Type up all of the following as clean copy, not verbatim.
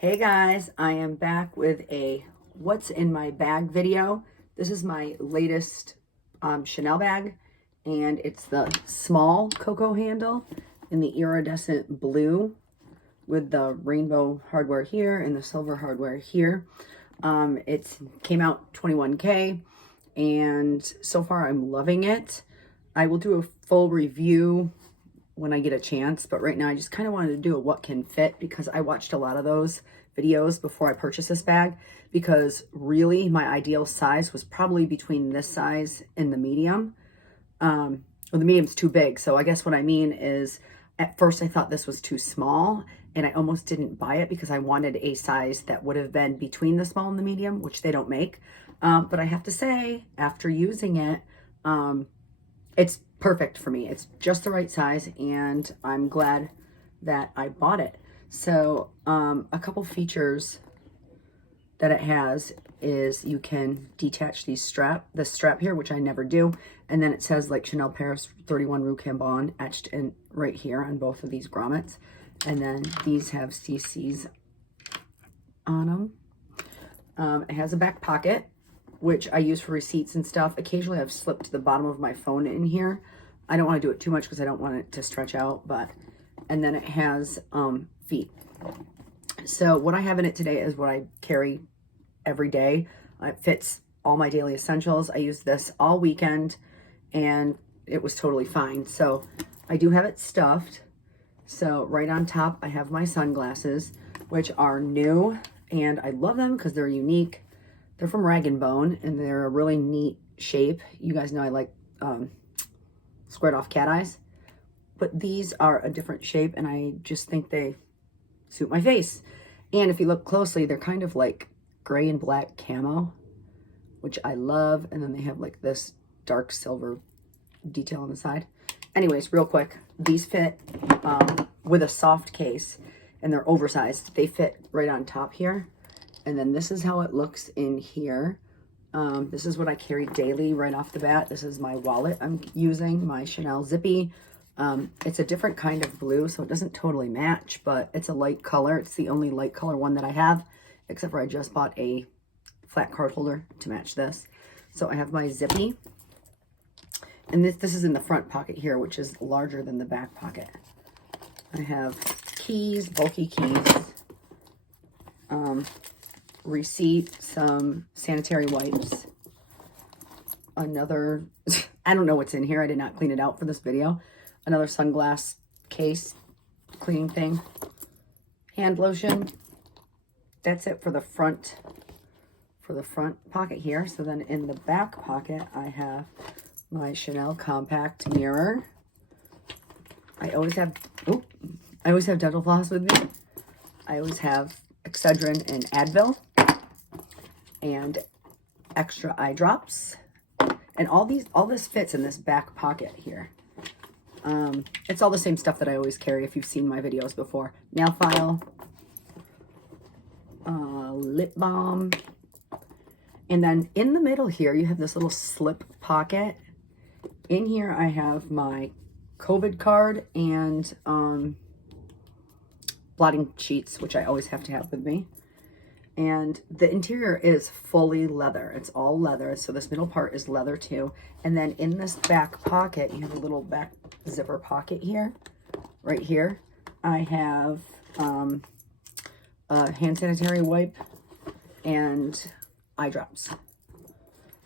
Hey guys, I am back with a what's in my bag video. This is my latest Chanel bag, and it's the small Coco handle in the iridescent blue with the rainbow hardware here and the silver hardware here. It came out 21K, and so far I'm loving it. I will do a full review when I get a chance, but right now I just kind of wanted to do a what can fit because I watched a lot of those videos before I purchased this bag, because really my ideal size was probably between this size and the medium. Well, the medium's too big, so I guess what I mean is at first I thought this was too small and I almost didn't buy it because I wanted a size that would have been between the small and the medium, which they don't make. But I have to say, after using it, it's perfect for me. It's just the right size, and I'm glad that I bought it. So a couple features that it has is you can detach the strap here, which I never do, and then it says like Chanel Paris 31 Rue Cambon etched in right here on both of these grommets, and then these have CCs on them. It has a back pocket, which I use for receipts and stuff. Occasionally I've slipped the bottom of my phone in here. I don't want to do it too much because I don't want it to stretch out, and then it has feet. So what I have in it today is what I carry every day. It fits all my daily essentials. I used this all weekend and it was totally fine. So I do have it stuffed. So right on top I have my sunglasses, which are new, and I love them because they're unique. They're from Rag & Bone, and they're a really neat shape. You guys know I like squared off cat eyes, but these are a different shape, and I just think they suit my face. And if you look closely, they're kind of like gray and black camo, which I love. And then they have like this dark silver detail on the side. Anyways, real quick, these fit with a soft case, and they're oversized. They fit right on top here. And then this is how it looks in here. This is what I carry daily right off the bat. This is my wallet I'm using, my Chanel Zippy. It's a different kind of blue, so it doesn't totally match, but it's a light color. It's the only light color one that I have, except for I just bought a flat card holder to match this. So I have my Zippy. And this is in the front pocket here, which is larger than the back pocket. I have keys, bulky keys. Receipt, some sanitary wipes, another, I don't know what's in here. I did not clean it out for this video. Another sunglass case cleaning thing, hand lotion. That's it for the front pocket here. So then in the back pocket, I have my Chanel compact mirror. I always have dental floss with me. I always have Excedrin and Advil and extra eye drops, and all this fits in this back pocket here. It's all the same stuff that I always carry if you've seen my videos before. Nail file, lip balm, and then in the middle here you have this little slip pocket. In here I have my COVID card and blotting sheets, which I always have to have with me. And the interior is fully leather. It's all leather. So this middle part is leather too. And then in this back pocket, you have a little back zipper pocket here, right here. I have a hand sanitary wipe and eye drops.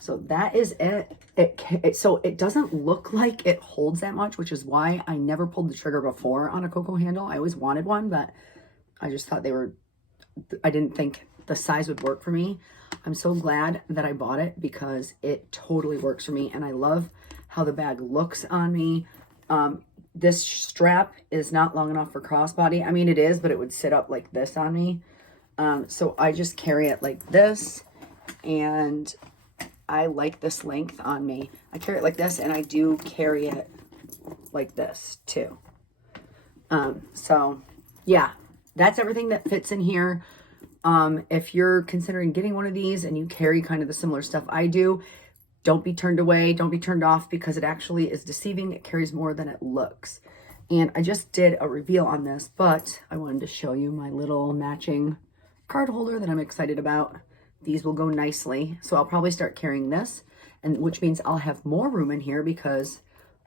So that is it. So it doesn't look like it holds that much, which is why I never pulled the trigger before on a Coco handle. I always wanted one, but I just thought I didn't think the size would work for me. I'm so glad that I bought it because it totally works for me, and I love how the bag looks on me. This strap is not long enough for crossbody. I mean, it is, but it would sit up like this on me. So I just carry it like this, and I like this length on me. I carry it like this, and I do carry it like this too. So yeah, that's everything that fits in here. If you're considering getting one of these and you carry kind of the similar stuff I do, don't be turned away. Don't be turned off, because it actually is deceiving. It carries more than it looks. And I just did a reveal on this, but I wanted to show you my little matching card holder that I'm excited about. These will go nicely. So I'll probably start carrying this, and which means I'll have more room in here because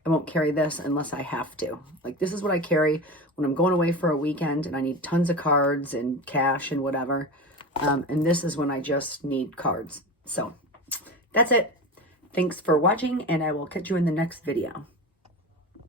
I won't carry this unless I have to. Like, this is what I carry when I'm going away for a weekend and I need tons of cards and cash and whatever. And this is when I just need cards. So that's it. Thanks for watching, and I will catch you in the next video.